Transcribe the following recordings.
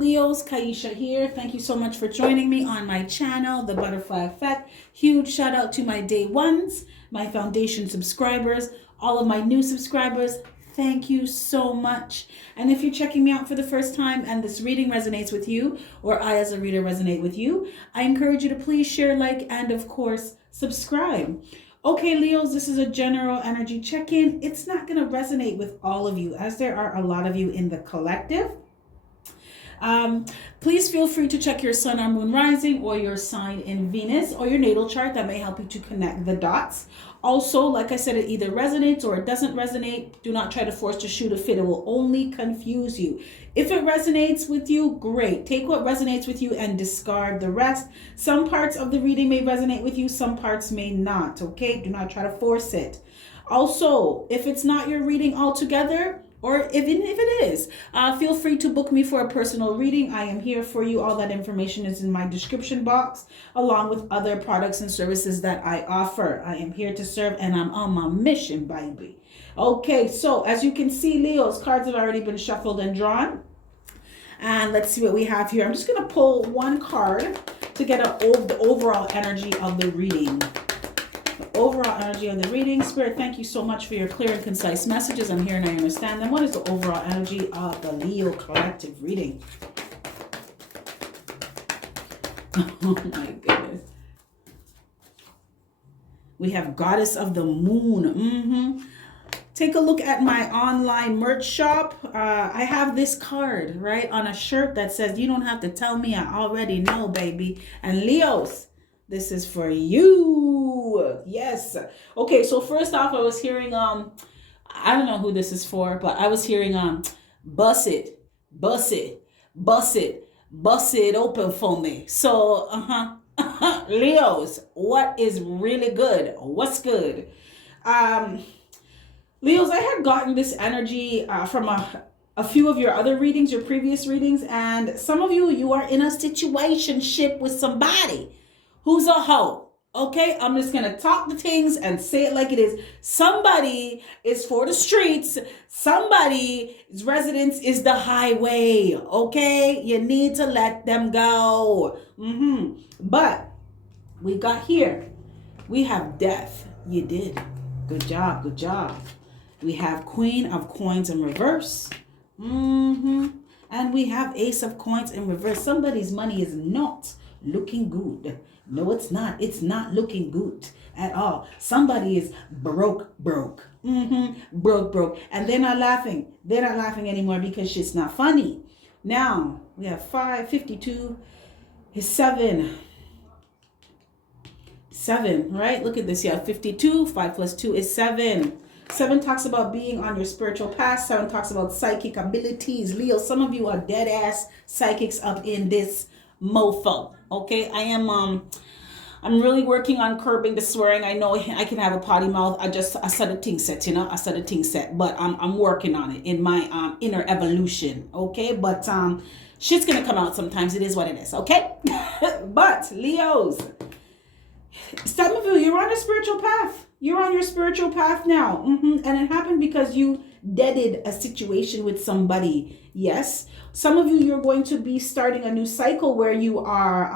Leos, Kaisha here. Thank you so much for joining me on my channel, The Butterfly Effect. Huge shout out to my day ones, my foundation subscribers, all of my new subscribers. Thank you so much. And if you're checking me out for the first time and this reading resonates with you, or I as a reader resonate with you, I encourage you to please share, like, and of course, subscribe. Okay, Leos, this is a general energy check-in. It's not going to resonate with all of you, as there are a lot of you in the collective. Please feel free to check your sun or moon rising, or your sign in Venus, or your natal chart. That may help you to connect the dots. Also, like I said, it either resonates or it doesn't resonate. Do not try to force to shoot a fit. It will only confuse you. If it resonates with you, great. Take what resonates with you and discard the rest. Some parts of the reading may resonate with you, some parts may not, okay? Do not try to force it. Also, if it's not your reading altogether, or even if it is, feel free to book me for a personal reading. I am here for you. All that information is in my description box, along with other products and services that I offer. I am here to serve, and I'm on my mission, baby. Okay, so as you can see, Leo's cards have already been shuffled and drawn. And let's see what we have here. I'm just going to pull one card to get the overall energy of the reading. Overall energy of the reading. Spirit, thank you so much for your clear and concise messages. I'm here and I understand them. What is the overall energy of the Leo collective reading? Oh my goodness. We have Goddess of the Moon. Take a look at my online merch shop. I have this card, right, on a shirt that says, "You don't have to tell me, I already know, baby." And Leos, this is for you. Yes. Okay, so first off, I was hearing, I don't know who this is for, but I was hearing, bust it, bust it, bust it, bust it open for me. So, Leos, what is really good? What's good? Leos, I had gotten this energy from a few of your other readings, your previous readings, and some of you are in a situationship with somebody who's a hoe. Okay, I'm just gonna talk the things and say it like it is. Somebody is for the streets. Somebody's residence is the highway. Okay, you need to let them go. But we got here. We have death. You did. Good job. Good job. We have Queen of Coins in reverse. And we have Ace of Coins in reverse. Somebody's money is not looking good. No, it's not. It's not looking good at all. Somebody is broke. Broke. And they're not laughing. They're not laughing anymore because shit's not funny. Now, we have 5, 52 is 7. 7, right? Look at this. You have 52. 5 plus 2 is 7. 7 talks about being on your spiritual path. 7 talks about psychic abilities. Leo, some of you are dead ass psychics up in this mofo. Okay, I'm really working on curbing the swearing. I know I can have a potty mouth. I said a thing set, I said a thing set, but I'm working on it in my inner evolution. Okay, but shit's gonna come out sometimes. It is what it is. Okay, but Leos, some of you, you're on a spiritual path. You're on your spiritual path now, and it happened because you deaded a situation with somebody. Yes. Some of you, you're going to be starting a new cycle where you are,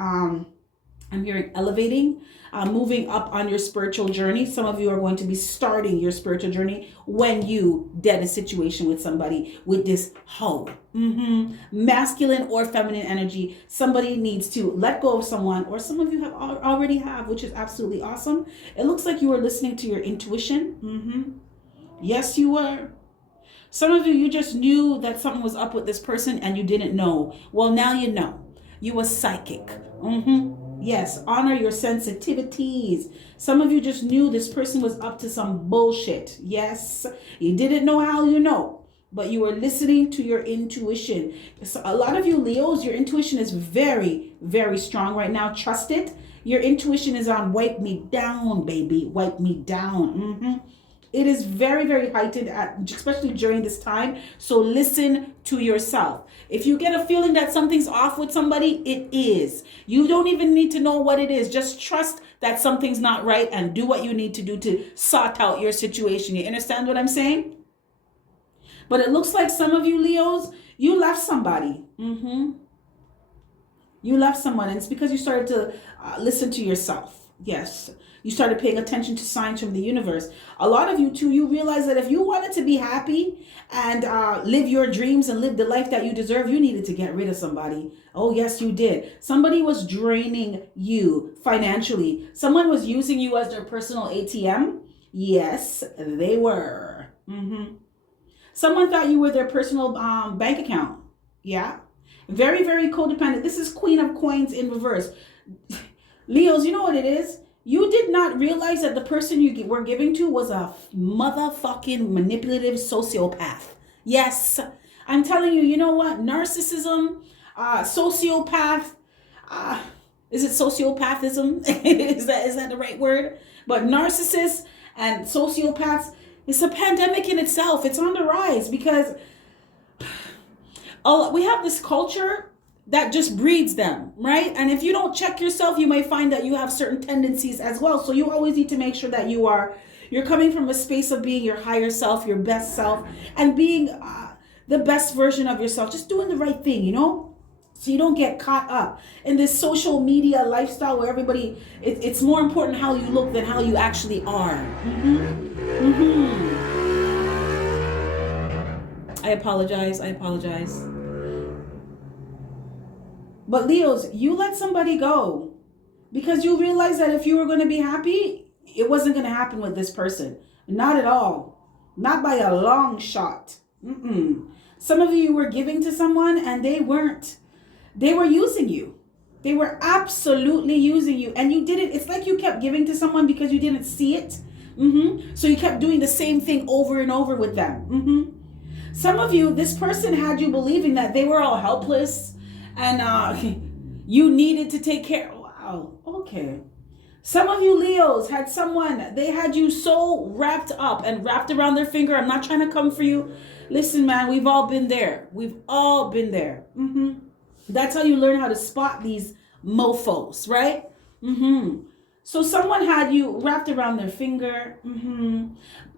I'm hearing elevating, moving up on your spiritual journey. Some of you are going to be starting your spiritual journey when you dead a situation with somebody with this hoe. Masculine or feminine energy. Somebody needs to let go of someone, or some of you already have, which is absolutely awesome. It looks like you were listening to your intuition. Yes, you were. Some of you, you just knew that something was up with this person and you didn't know. Well, now you know. You were psychic. Yes, honor your sensitivities. Some of you just knew this person was up to some bullshit. Yes, you didn't know how you know, but you were listening to your intuition. So a lot of you Leos, your intuition is very, very strong right now. Trust it. Your intuition is on wipe me down, baby. Wipe me down. It is very, very heightened, especially during this time. So listen to yourself. If you get a feeling that something's off with somebody, it is. You don't even need to know what it is. Just trust that something's not right and do what you need to do to sort out your situation. You understand what I'm saying? But it looks like some of you Leos, you left somebody. You left someone, and it's because you started to listen to yourself. Yes. You started paying attention to signs from the universe. A lot of you too, you realize that if you wanted to be happy and live your dreams and live the life that you deserve, you needed to get rid of somebody. Oh, yes, you did. Somebody was draining you financially. Someone was using you as their personal ATM. Yes, they were. Someone thought you were their personal bank account. Yeah. Very, very codependent. This is Queen of Coins in reverse. Leos, you know what it is? You did not realize that the person you were giving to was a motherfucking manipulative sociopath. Yes. I'm telling you, you know what? Narcissism, sociopath, is it sociopathism? is that the right word? But narcissists and sociopaths, it's a pandemic in itself. It's on the rise because we have this culture that just breeds them, right? And if you don't check yourself, you may find that you have certain tendencies as well. So you always need to make sure that you're coming from a space of being your higher self, your best self, and being the best version of yourself, just doing the right thing, you know? So you don't get caught up in this social media lifestyle where everybody, it's more important how you look than how you actually are. I apologize. But Leos, you let somebody go because you realized that if you were going to be happy, it wasn't going to happen with this person. Not at all. Not by a long shot. Some of you were giving to someone and they weren't. They were using you. They were absolutely using you. And you didn't. It's like you kept giving to someone because you didn't see it. So you kept doing the same thing over and over with them. Some of you, this person had you believing that they were all helpless. And you needed to take care. Wow. Okay. Some of you Leos had someone, they had you so wrapped up and wrapped around their finger. I'm not trying to come for you. Listen, man, we've all been there. We've all been there. That's how you learn how to spot these mofos, right? So someone had you wrapped around their finger.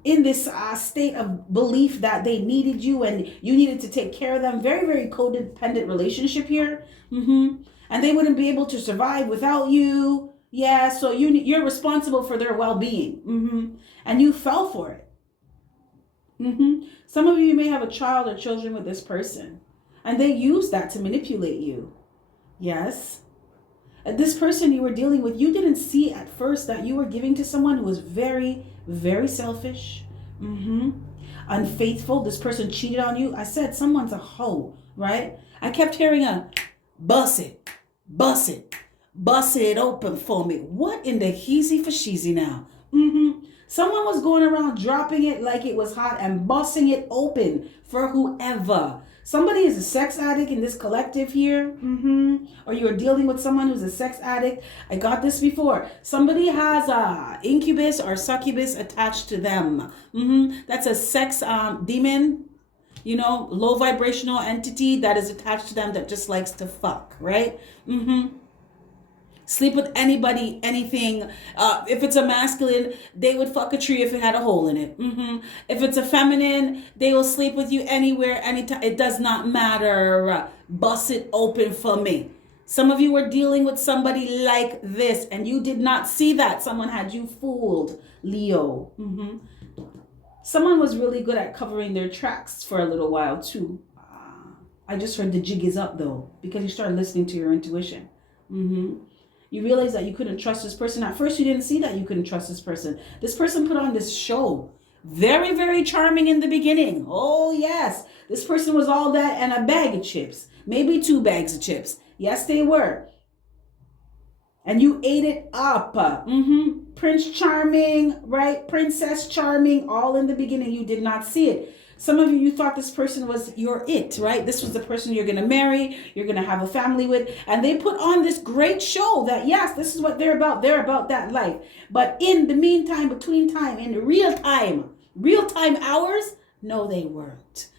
In this state of belief that they needed you and you needed to take care of them. Very, very codependent relationship here. And they wouldn't be able to survive without you. Yeah, so you're responsible for their well-being. And you fell for it. Some of you may have a child or children with this person. And they use that to manipulate you. Yes. And this person you were dealing with, you didn't see at first that you were giving to someone who was very, very selfish, unfaithful. This person cheated on you. I said someone's a hoe, right? I kept hearing a bust it open for me. What in the heezy for sheezy now? Someone was going around dropping it like it was hot and busting it open for whoever. Somebody is a sex addict in this collective here. Or you're dealing with someone who's a sex addict. I got this before. Somebody has a incubus or succubus attached to them. That's a sex demon, low vibrational entity that is attached to them that just likes to fuck, right? Sleep with anybody, anything. If it's a masculine, they would fuck a tree if it had a hole in it. If it's a feminine, they will sleep with you anywhere, anytime. It does not matter. Bust it open for me. Some of you were dealing with somebody like this, and you did not see that. Someone had you fooled, Leo. Someone was really good at covering their tracks for a little while, too. I just heard the jig is up, though, because you started listening to your intuition. You realize that you couldn't trust this person. At first, you didn't see that you couldn't trust this person. This person put on this show. Very, very charming in the beginning. Oh, yes. This person was all that and a bag of chips. Maybe 2 bags of chips. Yes, they were. And you ate it up. Prince Charming, right? Princess Charming, all in the beginning. You did not see it. Some of you thought this person was your it, right? This was the person you're going to marry, you're going to have a family with. And they put on this great show that, yes, this is what they're about. They're about that life. But in the meantime, between time, in real time hours, no, they weren't.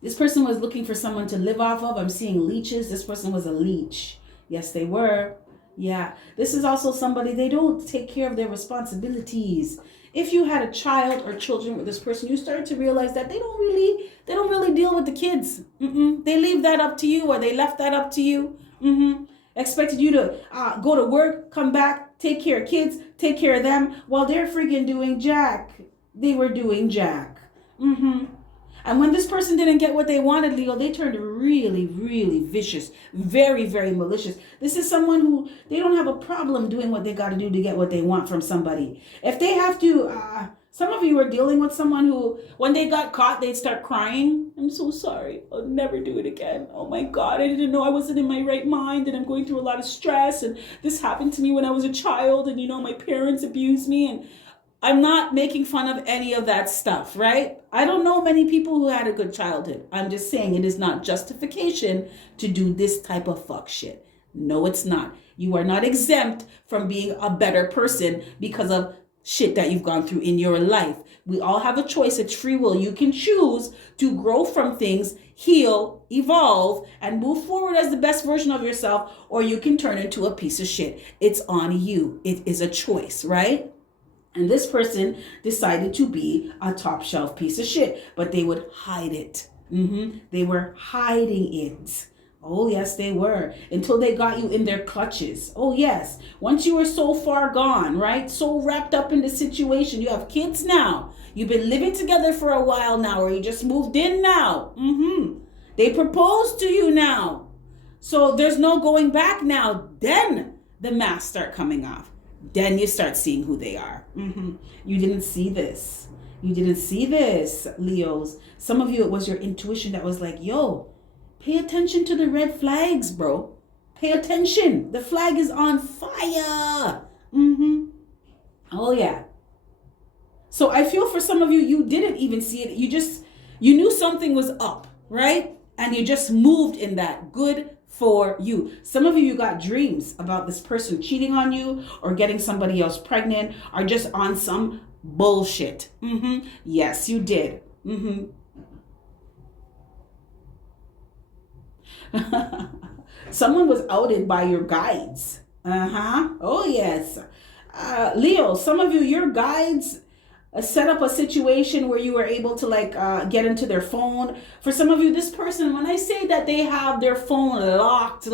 This person was looking for someone to live off of. I'm seeing leeches. This person was a leech. Yes, they were. Yeah. This is also somebody, they don't take care of their responsibilities. if you had a child or children with this person, you started to realize that they don't really deal with the kids. They leave that up to you, or they left that up to you. Expected you to go to work, come back, take care of kids, take care of them, while they're freaking doing jack. They were doing jack. And when this person didn't get what they wanted, Leo, they turned really, really vicious, very, very malicious. This is someone who, they don't have a problem doing what they got to do to get what they want from somebody. If they have to, some of you are dealing with someone who, when they got caught, they'd start crying. I'm so sorry. I'll never do it again. Oh my God, I didn't know I wasn't in my right mind, and I'm going through a lot of stress, and this happened to me when I was a child, and my parents abused me, and I'm not making fun of any of that stuff, right? I don't know many people who had a good childhood. I'm just saying it is not justification to do this type of fuck shit. No, it's not. You are not exempt from being a better person because of shit that you've gone through in your life. We all have a choice. It's free will. You can choose to grow from things, heal, evolve, and move forward as the best version of yourself, or you can turn into a piece of shit. It's on you. It is a choice, right? And this person decided to be a top shelf piece of shit, but they would hide it. They were hiding it. Oh, yes, they were. Until they got you in their clutches. Oh, yes. Once you were so far gone, right? So wrapped up in the situation. You have kids now. You've been living together for a while now, or you just moved in now. They proposed to you now. So there's no going back now. Then the masks start coming off. Then you start seeing who they are. You didn't see this. You didn't see this, Leos. Some of you, it was your intuition that was like, yo, pay attention to the red flags, bro. Pay attention. The flag is on fire. Oh, yeah. So I feel for some of you, you didn't even see it. You knew something was up, right? And you just moved in that. Good for you. Some of you got dreams about this person cheating on you, or getting somebody else pregnant, or just on some bullshit. Yes, you did. Someone was outed by your guides. Oh, yes. Leo, some of you, your guides set up a situation where you were able to get into their phone. For some of you, this person, when I say that they have their phone locked,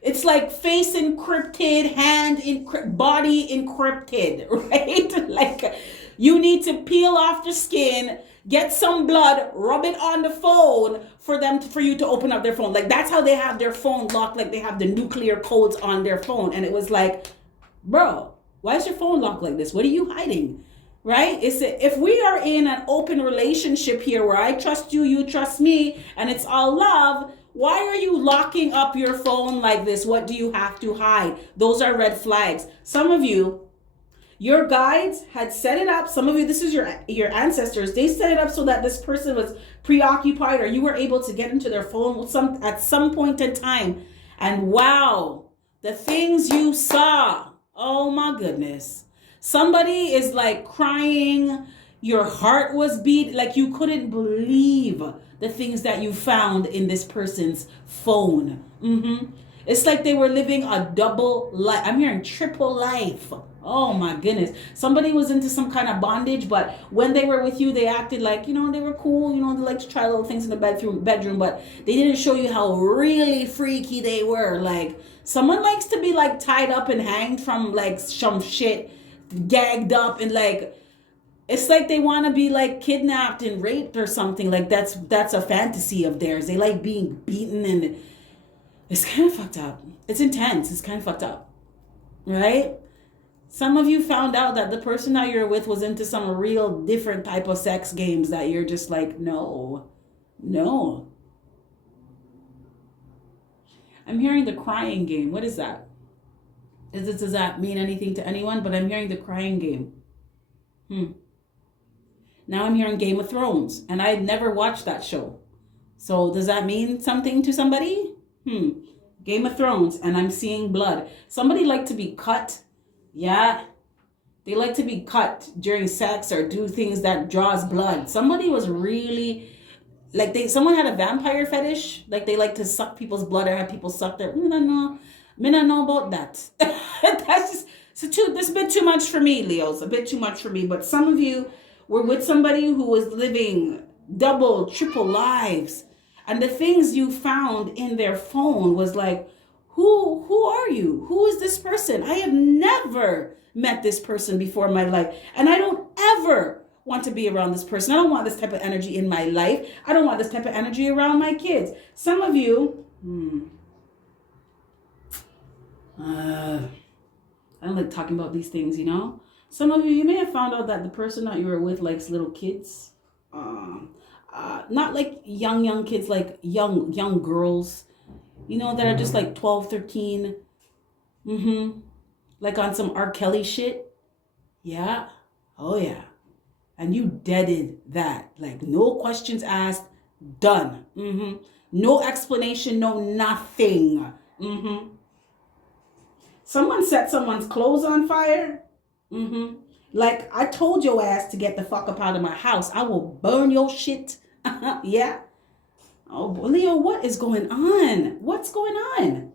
it's like face encrypted, hand encrypted, body encrypted, right? You need to peel off the skin, get some blood, rub it on the phone for you to open up their phone. That's how they have their phone locked. They have the nuclear codes on their phone. And it was like, bro, why is your phone locked like this? What are you hiding? Right? If we are in an open relationship here where I trust you, you trust me, and it's all love, why are you locking up your phone like this? What do you have to hide? Those are red flags. Some of you, your guides had set it up. Some of you, this is your ancestors. They set it up so that this person was preoccupied, or you were able to get into their phone at some point in time. And wow, the things you saw. Oh my goodness. Somebody is crying. Your heart was beat. You couldn't believe the things that you found in this person's phone. It's like they were living a double life. I'm hearing triple life. Oh my goodness. Somebody was into some kind of bondage, but when they were with you, they acted like, they were cool. They like to try little things in the bedroom, but they didn't show you how really freaky they were. Someone likes to be tied up and hanged from some shit, gagged up, and it's like they want to be kidnapped and raped or something. That's a fantasy of theirs. They like being beaten, and it's kind of fucked up. It's intense. It's kind of fucked up, right? Some of you found out that the person that you're with was into some real different type of sex games that you're just no. I'm hearing the crying game. What is that? Does that mean anything to anyone? But I'm hearing the crying game. Now I'm hearing Game of Thrones, and I never watched that show. So does that mean something to somebody? Game of Thrones, and I'm seeing blood. Somebody like to be cut. Yeah. They like to be cut during sex or do things that draws blood. Somebody was really someone had a vampire fetish. They like to suck people's blood or have people suck their. I don't know about that. That's just This a bit too much for me, Leos. A bit too much for me. But some of you were with somebody who was living double, triple lives. And the things you found in their phone was like, who are you? Who is this person? I have never met this person before in my life. And I don't ever want to be around this person. I don't want this type of energy in my life. I don't want this type of energy around my kids. Some of you, I don't like talking about these things, you know. Some of you, you may have found out that the person that you were with likes little kids. Not like young kids, like young girls, you know, that are just like 12, 13. Like on some R. Kelly shit. Yeah. Oh, yeah. And you deaded that. Like no questions asked. Done. No explanation, no nothing. Someone set someone's clothes on fire. Like, I told your ass to get the fuck up out of my house. I will burn your shit. Yeah. Oh, Leo, what is going on? What's going on?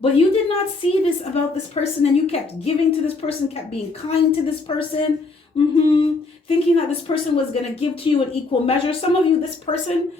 But you did not see this about this person, and you kept giving to this person, kept being kind to this person. Thinking that this person was going to give to you in equal measure. Some of you, this person,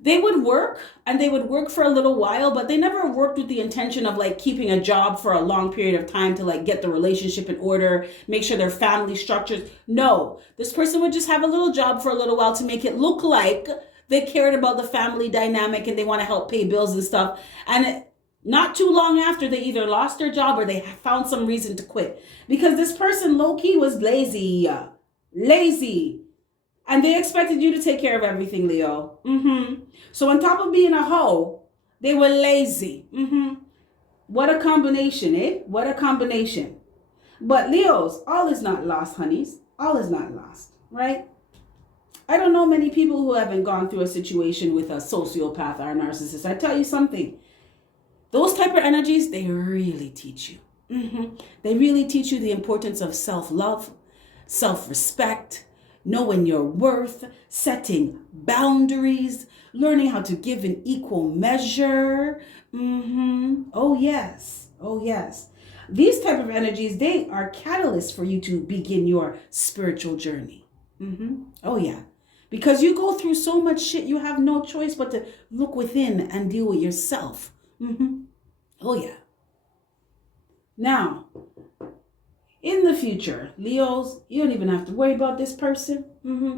they would work, and they would work for a little while, but they never worked with the intention of like keeping a job for a long period of time to like get the relationship in order, make sure their family structures. No, this person would just have a little job for a little while to make it look like they cared about the family dynamic and they want to help pay bills and stuff. And not too long after, they either lost their job or they found some reason to quit, because this person low-key was lazy. And they expected you to take care of everything, Leo. So on top of being a hoe, they were lazy. What a combination, eh? What a combination. But Leos, all is not lost, honeys. All is not lost, right? I don't know many people who haven't gone through a situation with a sociopath or a narcissist. I tell you something. Those type of energies, they really teach you. They really teach you the importance of self-love, self-respect, knowing your worth, setting boundaries, learning how to give in equal measure. Oh, yes. Oh, yes. These type of energies, they are catalysts for you to begin your spiritual journey. Oh, yeah. Because you go through so much shit, you have no choice but to look within and deal with yourself. Oh, yeah. Now, in the future, Leos, you don't even have to worry about this person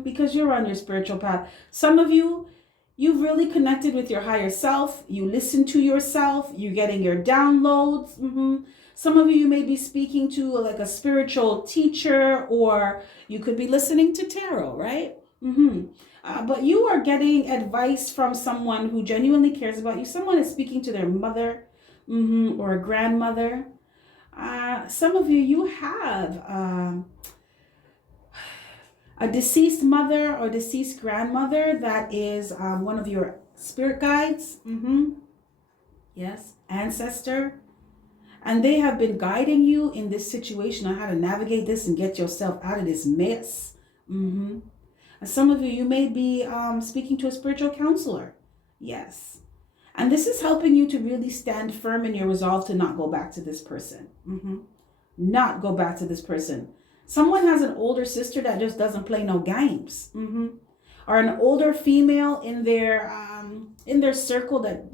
because you're on your spiritual path. Some of you, you've really connected with your higher self. You listen to yourself. You're getting your downloads. Some of you may be speaking to like a spiritual teacher, or you could be listening to tarot, right? But you are getting advice from someone who genuinely cares about you. Someone is speaking to their mother or a grandmother. Some of you, you have a deceased mother or deceased grandmother that is one of your spirit guides. Yes, ancestor. And they have been guiding you in this situation on how to navigate this and get yourself out of this mess. And some of you, you may be speaking to a spiritual counselor. Yes. And this is helping you to really stand firm in your resolve to not go back to this person. Not go back to this person. Someone has an older sister that just doesn't play no games. Or an older female in their circle that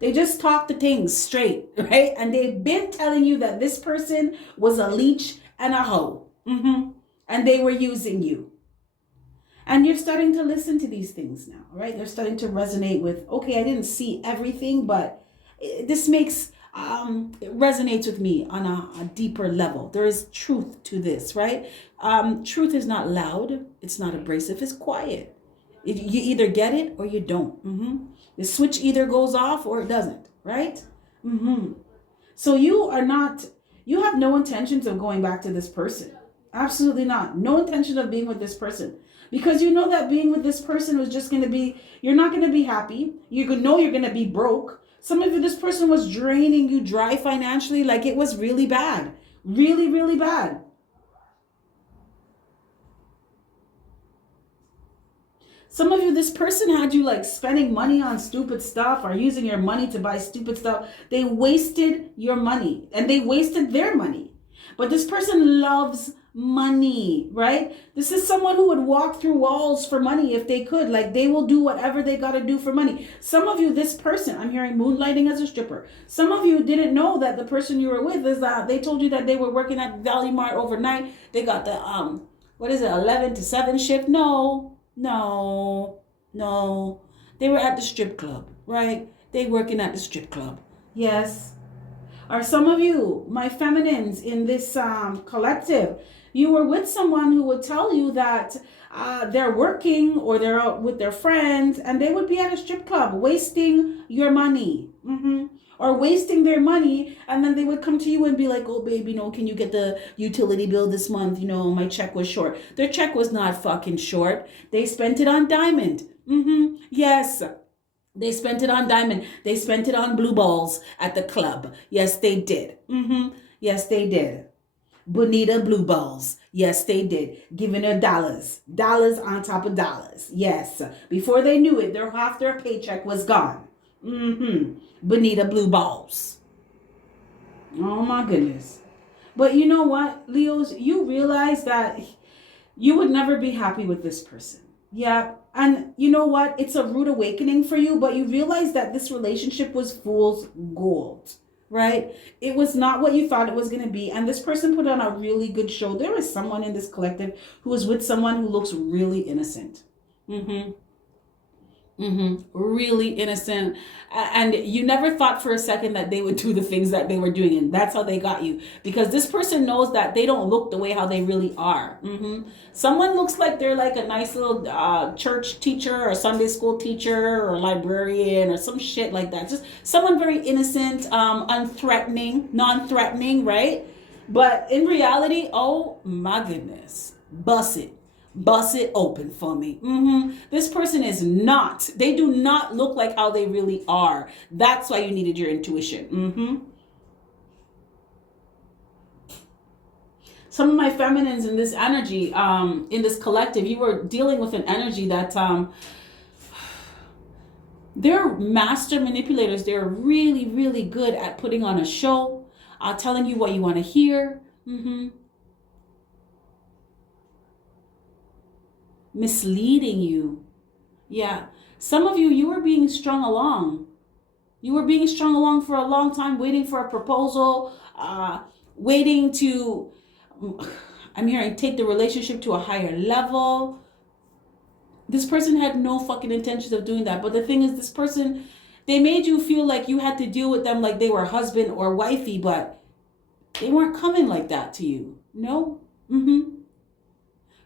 they just talk the things straight, right? And they've been telling you that this person was a leech and a hoe. And they were using you. And you're starting to listen to these things now, right? They're starting to resonate with, okay, I didn't see everything, but this makes, it resonates with me on a deeper level. There is truth to this, right? Truth is not loud. It's not abrasive. It's quiet. You either get it or you don't. The switch either goes off or it doesn't, right? So you have no intentions of going back to this person. Absolutely not. No intention of being with this person. Because you know that being with this person was just going to be, you're not going to be happy. You know you're going to be broke. Some of you, this person was draining you dry financially. Like it was really bad. Really, really bad. Some of you, this person had you like spending money on stupid stuff or using your money to buy stupid stuff. They wasted your money and they wasted their money. But this person loves money, right? This is someone who would walk through walls for money if they could. Like, they will do whatever they got to do for money. Some of you, this person, I'm hearing moonlighting as a stripper. Some of you didn't know that the person you were with is that they told you that they were working at Valley Mart overnight. They got the, 11 to 7 shift? No. They were at the strip club, right? They working at the strip club. Yes. Or some of you, my feminines in this collective, you were with someone who would tell you that they're working or they're out with their friends and they would be at a strip club wasting your money. Or wasting their money, and then they would come to you and be like, oh babe, can you get the utility bill this month? My check was short. Their check was not fucking short. They spent it on diamond. Yes. They spent it on diamond. They spent it on blue balls at the club. Yes, they did. Yes, they did. Bonita blue balls. Yes, they did. Giving her dollars. Dollars on top of dollars. Yes. Before they knew it, half their paycheck was gone. Bonita blue balls. Oh my goodness. But you know what, Leos? You realize that you would never be happy with this person. Yeah. And you know what? It's a rude awakening for you, but you realize that this relationship was fool's gold, right? It was not what you thought it was going to be. And this person put on a really good show. There is someone in this collective who is with someone who looks really innocent. Really innocent. And you never thought for a second that they would do the things that they were doing. And that's how they got you. Because this person knows that they don't look the way how they really are. Someone looks like they're like a nice little church teacher or Sunday school teacher or librarian or some shit like that. Just someone very innocent, unthreatening, non-threatening, right? But in reality, oh my goodness, bust it open for me. This person is not, they do not look like how they really are. That's why you needed your intuition. Some of my feminines in this energy, in this collective, you were dealing with an energy that they're master manipulators. They're really, really good at putting on a show, telling you what you want to hear. Misleading you. Yeah. Some of you, you were being strung along. You were being strung along for a long time, waiting for a proposal, waiting to, I'm hearing, take the relationship to a higher level. This person had no fucking intentions of doing that. But the thing is, this person, they made you feel like you had to deal with them like they were husband or wifey, but they weren't coming like that to you. No.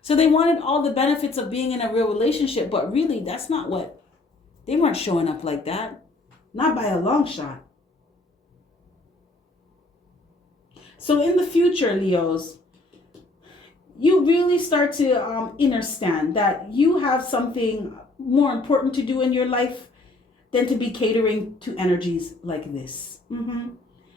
So they wanted all the benefits of being in a real relationship, but really that's not what, they weren't showing up like that. Not by a long shot. So in the future, Leos, you really start to understand that you have something more important to do in your life than to be catering to energies like this.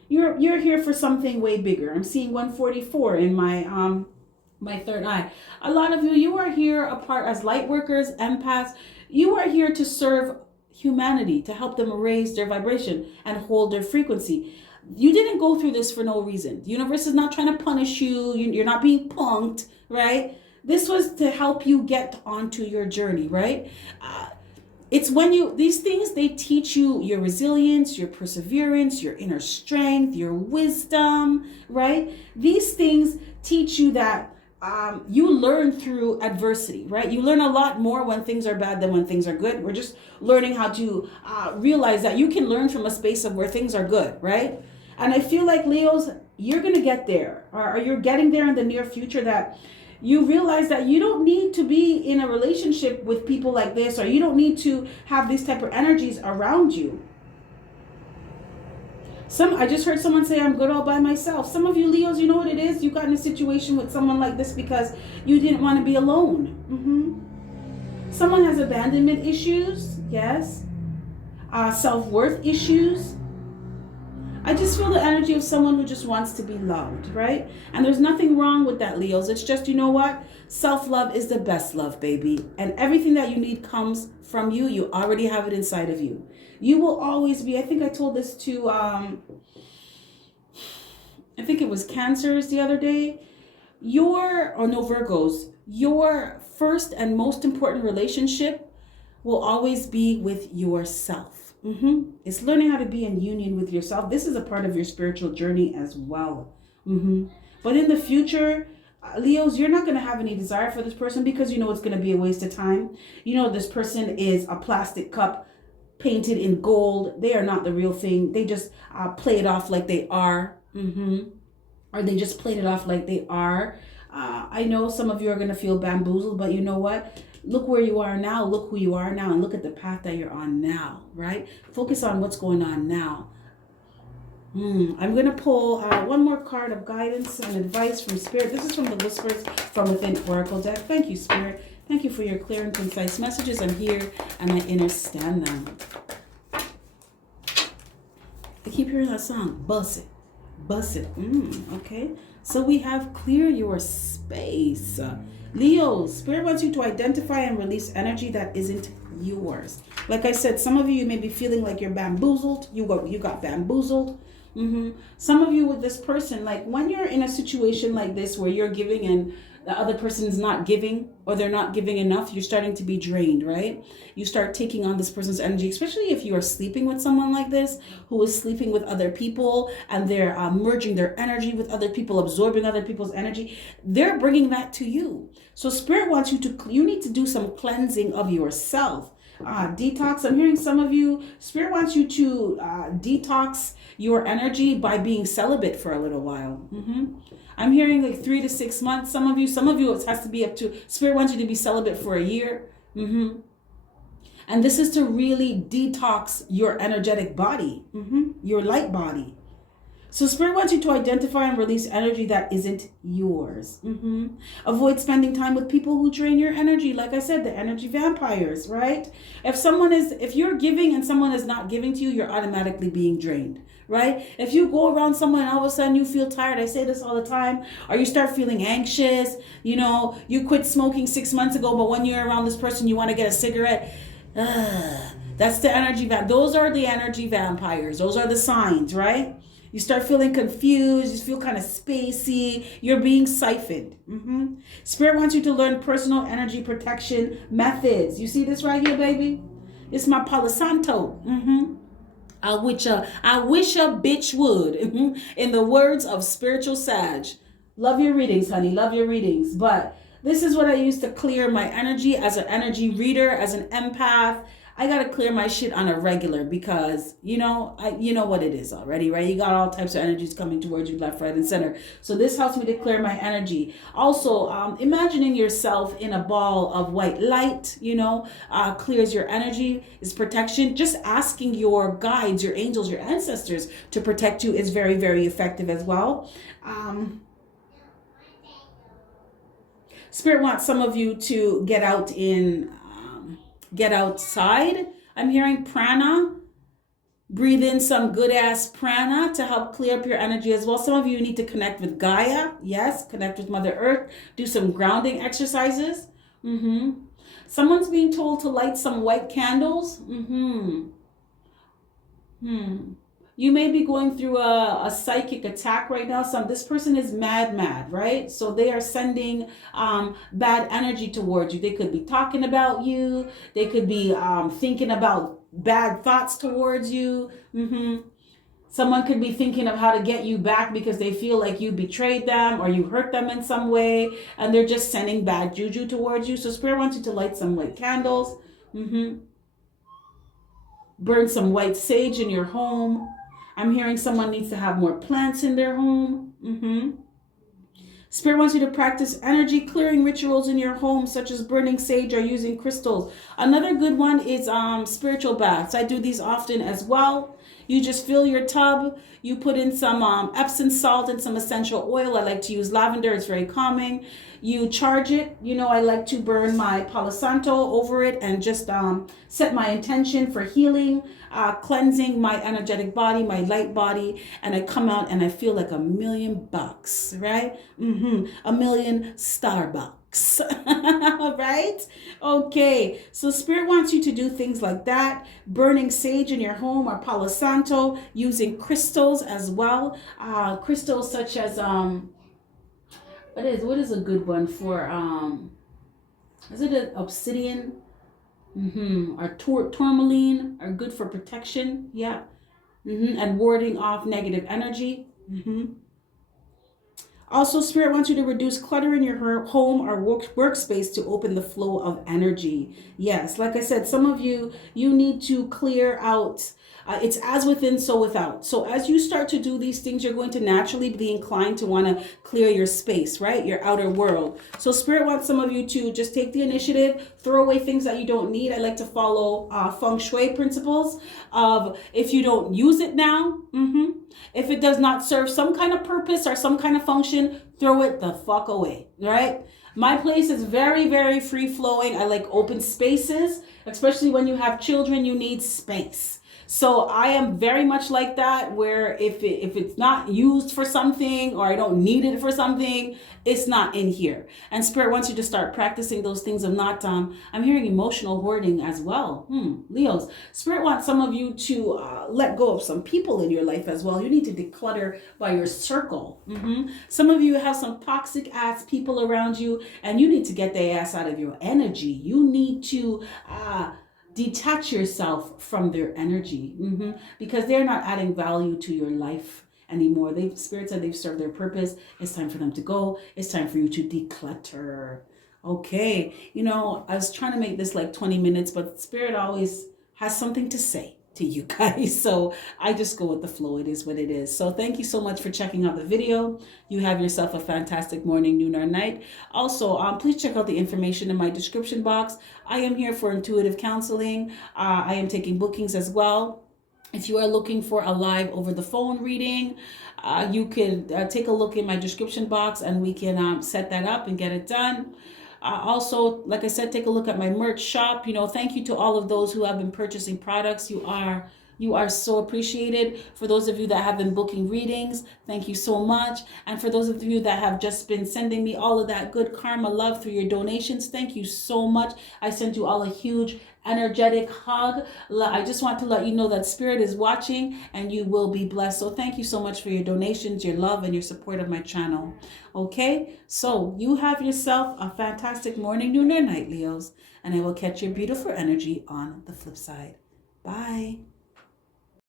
You're here for something way bigger. I'm seeing 144 in my third eye. A lot of you are here apart as light workers, empaths. You are here to serve humanity, to help them raise their vibration and hold their frequency. You didn't go through this for no reason. The universe is not trying to punish you. You're not being punked, right? This was to help you get onto your journey, right? It's when these things, they teach you your resilience, your perseverance, your inner strength, your wisdom, right? These things teach you that you learn through adversity, right? You learn a lot more when things are bad than when things are good. We're just learning how to realize that you can learn from a space of where things are good, right? And I feel like, Leos, you're going to get there, or you're getting there in the near future, that you realize that you don't need to be in a relationship with people like this, or you don't need to have these type of energies around you. I just heard someone say, I'm good all by myself. Some of you Leos, you know what it is? You got in a situation with someone like this because you didn't want to be alone. Someone has abandonment issues, yes. Self-worth issues. I just feel the energy of someone who just wants to be loved, right? And there's nothing wrong with that, Leos. It's just, you know what? Self-love is the best love, baby. And everything that you need comes from you. You already have it inside of you. You will always be, I think I told this to, I think it was Cancers the other day. Virgos, your first and most important relationship will always be with yourself. It's learning how to be in union with yourself. This is a part of your spiritual journey as well. But in the future, Leos, you're not going to have any desire for this person because you know it's going to be a waste of time. You know this person is a plastic cup painted in gold. They are not the real thing. They just play it off like they are. Or they just played it off like they are. I know some of you are going to feel bamboozled, but you know what? Look where you are now, look who you are now, and look at the path that you're on now, right? Focus on what's going on now. I'm going to pull one more card of guidance and advice from Spirit. This is from the Whispers from Within Oracle deck. Thank you, Spirit. Thank you for your clear and concise messages. I'm here and I understand them. I keep hearing that song, Bust It. Bust it. Okay. So we have clear your space. Leo, Spirit wants you to identify and release energy that isn't yours. Like I said, some of you may be feeling like you're bamboozled. You got bamboozled. Some of you with this person, like when you're in a situation like this where you're giving and the other person is not giving or they're not giving enough, you're starting to be drained, right? You start taking on this person's energy, especially if you are sleeping with someone like this who is sleeping with other people and they're merging their energy with other people, absorbing other people's energy. They're bringing that to you. So Spirit wants you need to do some cleansing of yourself. Detox. I'm hearing some of you, Spirit wants you to detox your energy by being celibate for a little while. I'm hearing like 3 to 6 months. Some of you it has to be up to, Spirit wants you to be celibate for a year. And this is to really detox your energetic body, your light body. So Spirit wants you to identify and release energy that isn't yours. Avoid spending time with people who drain your energy. Like I said, the energy vampires, right? If you're giving and someone is not giving to you, you're automatically being drained, right? If you go around someone and all of a sudden you feel tired, I say this all the time, or you start feeling anxious, you quit smoking 6 months ago, but when you're around this person, you want to get a cigarette. That's the energy those are the energy vampires. Those are the signs, right? You start feeling confused, you feel kind of spacey, you're being siphoned. Spirit wants you to learn personal energy protection methods. You see this right here, baby? It's my Palo Santo. I wish a bitch would. In the words of Spiritual Sag. Love your readings, honey, love your readings. But this is what I use to clear my energy as an energy reader, as an empath. I got to clear my shit on a regular because, you know what it is already, right? You got all types of energies coming towards you left, right, and center. So this helps me to clear my energy. Also, imagining yourself in a ball of white light, clears your energy, is protection. Just asking your guides, your angels, your ancestors to protect you is very, very effective as well. Spirit wants some of you to get outside. I'm hearing prana. Breathe in some good ass prana to help clear up your energy as well. Some of you need to connect with Gaia. Yes, connect with Mother Earth. Do some grounding exercises. Someone's being told to light some white candles. You may be going through a psychic attack right now. This person is mad, right? So they are sending bad energy towards you. They could be talking about you. They could be thinking about bad thoughts towards you. Someone could be thinking of how to get you back because they feel like you betrayed them or you hurt them in some way. And they're just sending bad juju towards you. So Spirit wants you to light some white candles. Burn some white sage in your home. I'm hearing someone needs to have more plants in their home. Spirit wants you to practice energy clearing rituals in your home, such as burning sage or using crystals. Another good one is spiritual baths. I do these often as well. You just fill your tub. You put in some Epsom salt and some essential oil. I like to use lavender. It's very calming. You charge it. You know, I like to burn my Palo Santo over it and just set my intention for healing, cleansing my energetic body, my light body, and I come out and I feel like $1,000,000, right? A million Starbucks, right? Okay, so Spirit wants you to do things like that, burning sage in your home or Palo Santo, using crystals as well, crystals such as what is a good one for is it an obsidian? Or tourmaline are good for protection. Yeah. And warding off negative energy. Also, Spirit wants you to reduce clutter in your home or workspace to open the flow of energy. Yes, like I said, some of you need to clear out. It's as within, so without. So as you start to do these things, you're going to naturally be inclined to want to clear your space, right? Your outer world. So Spirit wants some of you to just take the initiative, throw away things that you don't need. I like to follow feng shui principles of if you don't use it now, if it does not serve some kind of purpose or some kind of function, throw it the fuck away, right? My place is very, very free flowing. I like open spaces, especially when you have children, you need space. So I am very much like that, where if it's not used for something or I don't need it for something, it's not in here. And Spirit wants you to start practicing those things of not, I'm hearing emotional hoarding as well. Leos, Spirit wants some of you to let go of some people in your life as well. You need to declutter by your circle. Some of you have some toxic ass people around you and you need to get their ass out of your energy. You need to detach yourself from their energy because they're not adding value to your life anymore. Spirit said they've served their purpose. It's time for them to go. It's time for you to declutter. Okay, you know, I was trying to make this like 20 minutes, but Spirit always has something to say to you guys. So I just go with the flow. It is what it is. So thank you so much for checking out the video. You have yourself a fantastic morning, noon, or night. Also, please check out the information in my description box. I am here for intuitive counseling. I am taking bookings as well. If you are looking for a live over the phone reading, you can take a look in my description box and we can set that up and get it done. Also, like I said, take a look at my merch shop. You know, thank you to all of those who have been purchasing products. You are so appreciated. For those of you that have been booking readings, thank you so much. And for those of you that have just been sending me all of that good karma love through your donations, thank you so much. I send you all a huge energetic hug. I just want to let you know that Spirit is watching and you will be blessed. So thank you so much for your donations, your love, and your support of my channel. Okay, so you have yourself a fantastic morning, noon, or night, Leos, and I will catch your beautiful energy on the flip side. Bye.